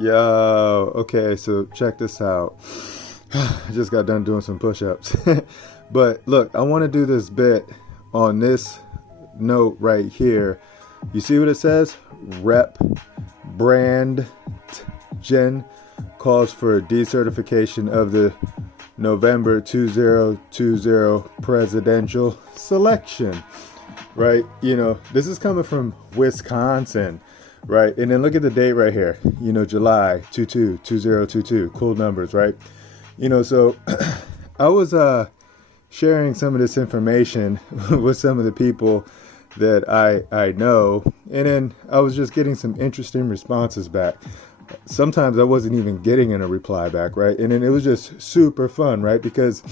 Yo, okay, so check this out. I just got done doing some push-ups. But look, I want to do this bit on this note right here. You see what it says? Rep Brand Gen calls for decertification of the November 2020 presidential selection. Right? You know, this is coming from Wisconsin. Right? And then look at the date right here. You know, July 22, 2022. Cool numbers, right? You know, so I was sharing some of this information with some of the people that I know. And then I was just getting some interesting responses back. Sometimes I wasn't even getting a reply back, right? And then it was just super fun, right? Because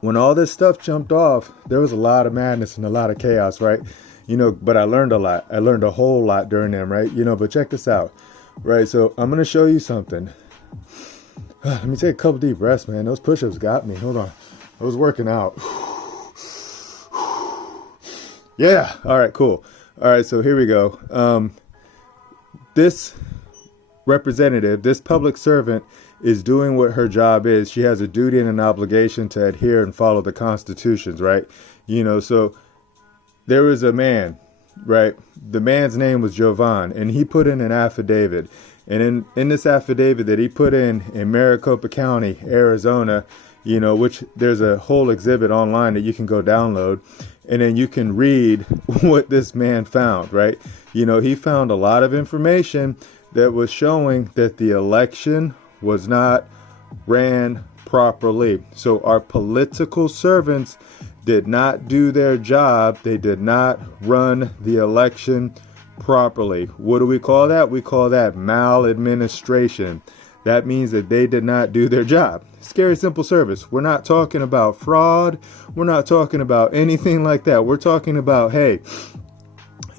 when all this stuff jumped off, there was a lot of madness and a lot of chaos, right? You know, but I learned a lot. I learned a whole lot during them, right? You know, but check this out, right? So I'm going to show you something. Let me take a couple deep breaths, man. Those push-ups got me. Hold on. I was working out. Yeah. All right, cool. All right, so here we go. This representative, this public servant is doing what her job is. She has a duty and an obligation to adhere and follow the constitutions, right? You know, so there was a man, right? The man's name was Jovan, and he put in an affidavit. And in this affidavit that he put in Maricopa County, Arizona, you know, which there's a whole exhibit online that you can go download, and then you can read what this man found, right? You know, he found a lot of information that was showing that the election was not ran properly. So our political servants did not do their job. They did not run the election properly. What do we call that? We call that maladministration. That means that they did not do their job. Scary simple service. We're not talking about fraud. We're not talking about anything like that. We're talking about, hey,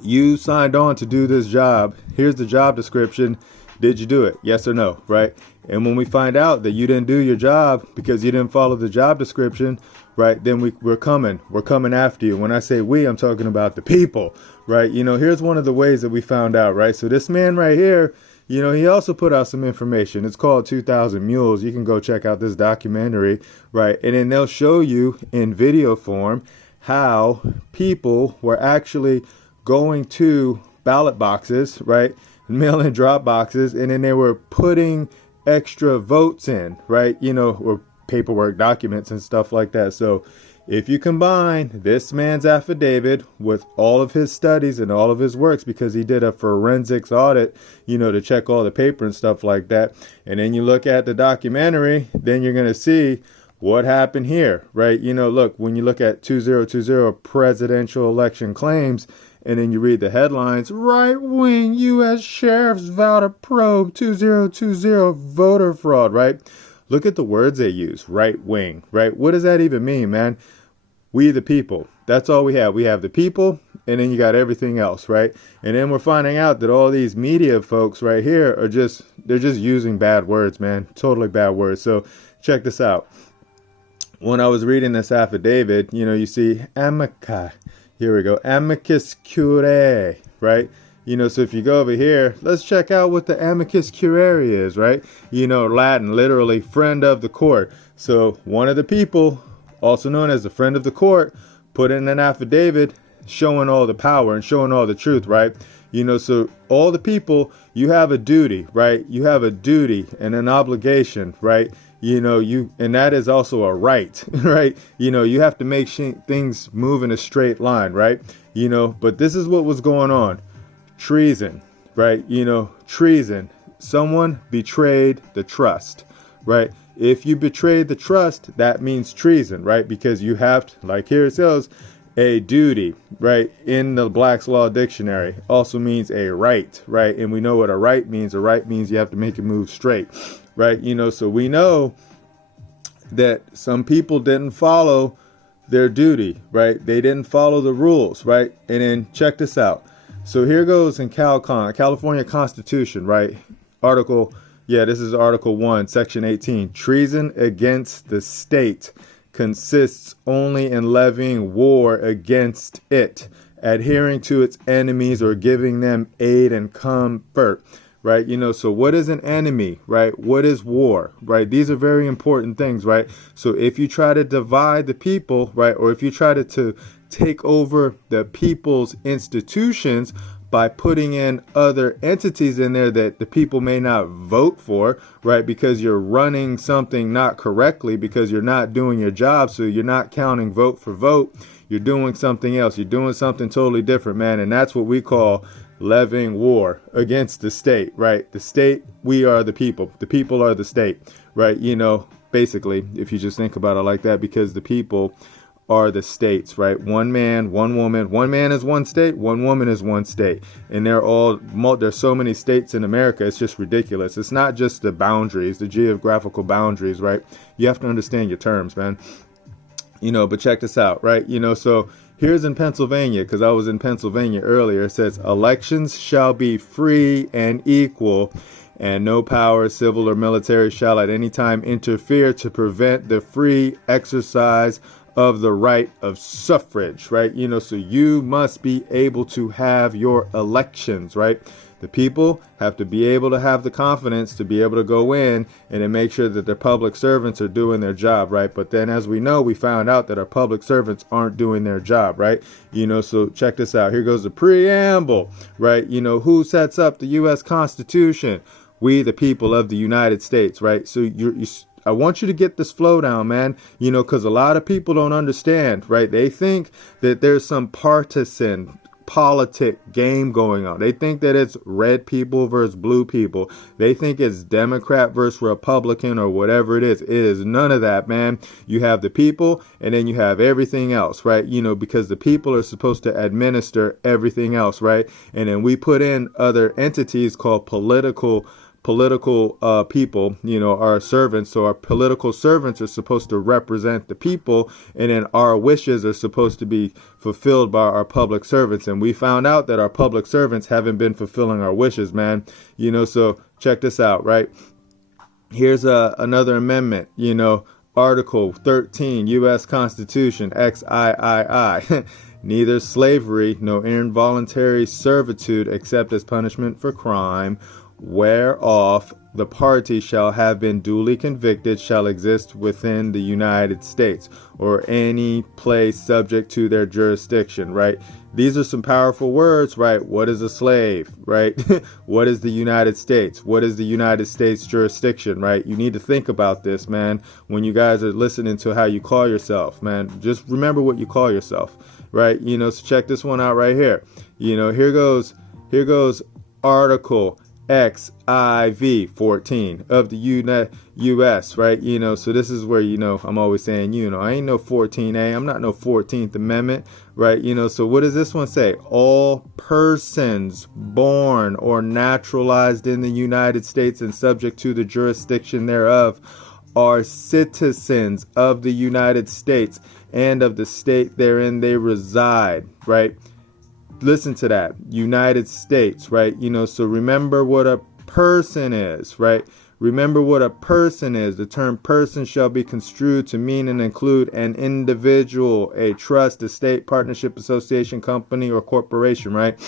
you signed on to do this job. Here's the job description. Did you do it? Yes or no, right? And when we find out that you didn't do your job because you didn't follow the job description, right, then we're coming after you. When I say we, I'm talking about the people, right? You know, here's one of the ways that we found out, right? So this man right here, you know, he also put out some information. It's called 2000 Mules. You can go check out this documentary, right? And then they'll show you in video form how people were actually going to ballot boxes, right? Mail-in drop boxes, and then they were putting extra votes in, right? You know, or paperwork documents and stuff like that. So if you combine this man's affidavit with all of his studies and all of his works, because he did a forensics audit, you know, to check all the paper and stuff like that, and then you look at the documentary, then you're going to see what happened here, right? You know, look, when you look at 2020 presidential election claims, and then you read the headlines, right-wing U.S. sheriffs vow to probe 2020 voter fraud, right? Look at the words they use, right-wing, right? What does that even mean, man? We the people. That's all we have. We have the people, and then you got everything else, right? And then we're finding out that all these media folks right here are they're just using bad words, man. Totally bad words. So check this out. When I was reading this affidavit, you know, you see amici. Here we go. Amicus curiae, right? You know, so if you go over here, let's check out what the amicus curiae is, right? You know, Latin, literally friend of the court. So one of the people, also known as the friend of the court, put in an affidavit showing all the power and showing all the truth, right? You know, so all the people, you have a duty, right? You have a duty and an obligation, right? You know, and that is also a right, right? You know, you have to make things move in a straight line, right? You know, but this is what was going on. Treason, right? You know, treason. Someone betrayed the trust, right? If you betrayed the trust, that means treason, right? Because you have to, like here it says, a duty, right? In the Black's Law Dictionary also means a right, right? And we know what a right means. A right means you have to make it move straight, right? You know, so we know that some people didn't follow their duty, right? They didn't follow the rules, right? And then check this out. So here goes in California Constitution, right? This is Article 1, Section 18. Treason against the state consists only in levying war against it, adhering to its enemies, or giving them aid and comfort. right? So what is an enemy, right? What is war, right? These are very important things, right? So if you try to divide the people, right, or if you try to take over the people's institutions by putting in other entities in there that the people may not vote for, right? Because you're running something not correctly, because you're not doing your job. So you're not counting vote for vote. You're doing something else. You're doing something totally different, man. And that's what we call levying war against the state, right? The state, we are the people. The people are the state, right? Basically, if you just think about it like that, because the people are the states, right? One man, one woman. One man is one state, one woman is one state. And there's so many states in America, it's just ridiculous. It's not just the boundaries, the geographical boundaries, right? You have to understand your terms, man. But check this out, right? So here's in Pennsylvania, because I was in Pennsylvania earlier, it says elections shall be free and equal, and no power, civil or military, shall at any time interfere to prevent the free exercise of the right of suffrage, right? So you must be able to have your elections, right? The people have to be able to have the confidence to be able to go in and to make sure that their public servants are doing their job, right? But then, as we know, we found out that our public servants aren't doing their job, right? So check this out. Here goes the preamble, right? Who sets up the U.S. Constitution? We, the people of the United States, right? So I want you to get this flow down, man, because a lot of people don't understand, right? They think that there's some partisan politic game going on. They think that it's red people versus blue people. They think it's Democrat versus Republican or whatever it is. It is none of that, man. You have the people and then you have everything else, right? because the people are supposed to administer everything else, right? And then we put in other entities called political people, our servants. So our political servants are supposed to represent the people, and then our wishes are supposed to be fulfilled by our public servants. And we found out that our public servants haven't been fulfilling our wishes, man. So check this out, right? Here's another amendment, Article 13, U.S. Constitution, XIII. Neither slavery nor involuntary servitude except as punishment for crime whereof the party shall have been duly convicted shall exist within the United States or any place subject to their jurisdiction, right? These are some powerful words, right? What is a slave, right? What is the United States? What is the United States jurisdiction, right? You need to think about this, man, when you guys are listening to how you call yourself, man. Just remember what you call yourself, right? So check this one out right here. Here goes Article XIV 14 of the U.S., right? So this is where, I'm always saying, I ain't no 14A. I'm not no 14th Amendment, right? So what does this one say? All persons born or naturalized in the United States and subject to the jurisdiction thereof are citizens of the United States and of the state therein they reside, right? Listen to that. United States, right? So remember what a person is, right? Remember what a person is. The term person shall be construed to mean and include an individual, a trust, a state, partnership, association, company, or corporation, right?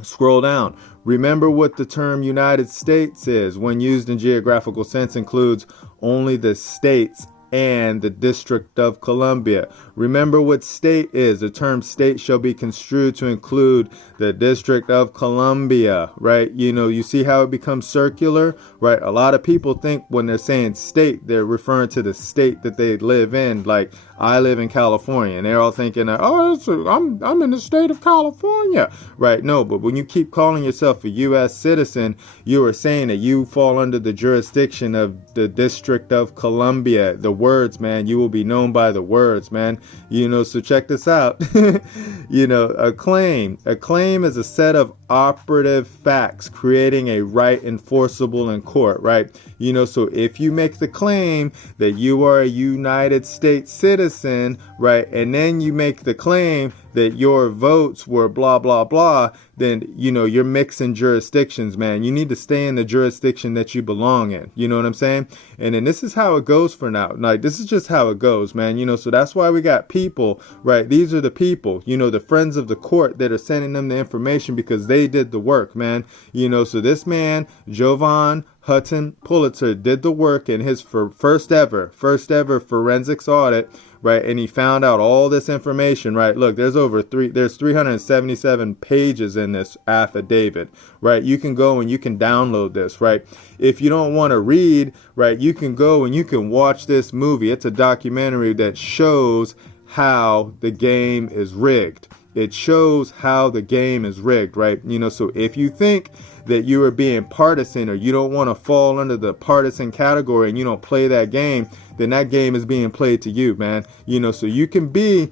Scroll down. Remember what the term United States is. When used in geographical sense, includes only the states and the District of Columbia. Remember what state is. The term state shall be construed to include the District of Columbia, right? You see how it becomes circular, right? A lot of people think when they're saying state, they're referring to the state that they live in. Like, I live in California, and they're all thinking, I'm in the state of California, right? No, but when you keep calling yourself a U.S. citizen, you are saying that you fall under the jurisdiction of the District of Columbia. The words, man, you will be known by the words, man. So check this out. A claim is a set of operative facts creating a right enforceable in court, right? So if you make the claim that you are a United States citizen, right, and then you make the claim that your votes were blah, blah, blah, then, you're mixing jurisdictions, man. You need to stay in the jurisdiction that you belong in. You know what I'm saying? And then this is how it goes for now. Like, this is just how it goes, man. So that's why we got people, right? These are the people, the friends of the court that are sending them the information because they they did the work, man. So this man, Jovan Hutton Pulitzer, did the work in his first ever forensics audit, right? And he found out all this information, right? Look, there's 377 pages in this affidavit, right? You can go and you can download this, right? If you don't want to read, right, you can go and you can watch this movie. It's a documentary that shows how the game is rigged. It shows how the game is rigged, right? So if you think that you are being partisan, or you don't want to fall under the partisan category and you don't play that game, then that game is being played to you, man. So you can be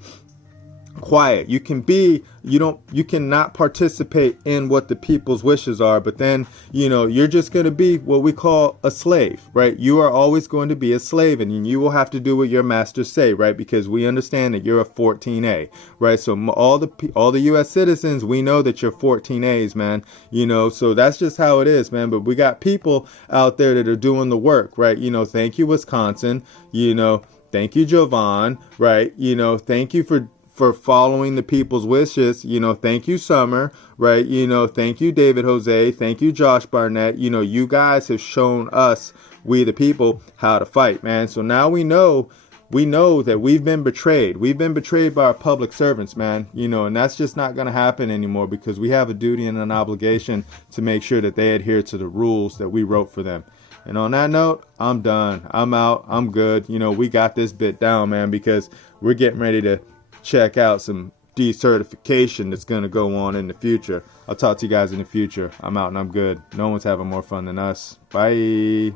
quiet. You cannot participate in what the people's wishes are, but then, you're just going to be what we call a slave, right? You are always going to be a slave, and you will have to do what your masters say, right? Because we understand that you're a 14A, right? So all the U.S. citizens, we know that you're 14As, man. So that's just how it is, man. But we got people out there that are doing the work, right? Thank you, Wisconsin. Thank you, Jovan, right? Thank you for following the people's wishes. Thank you, Summer, right? Thank you, David Jose. Thank you, Josh Barnett. You guys have shown us, we the people, how to fight, man. So now we know that we've been betrayed. We've been betrayed by our public servants, man. And that's just not going to happen anymore, because we have a duty and an obligation to make sure that they adhere to the rules that we wrote for them. And on that note, I'm done. I'm out. I'm good. We got this bit down, man, because we're getting ready to check out some decertification that's going to go on in the future. I'll talk to you guys in the future. I'm out and I'm good. No one's having more fun than us. Bye.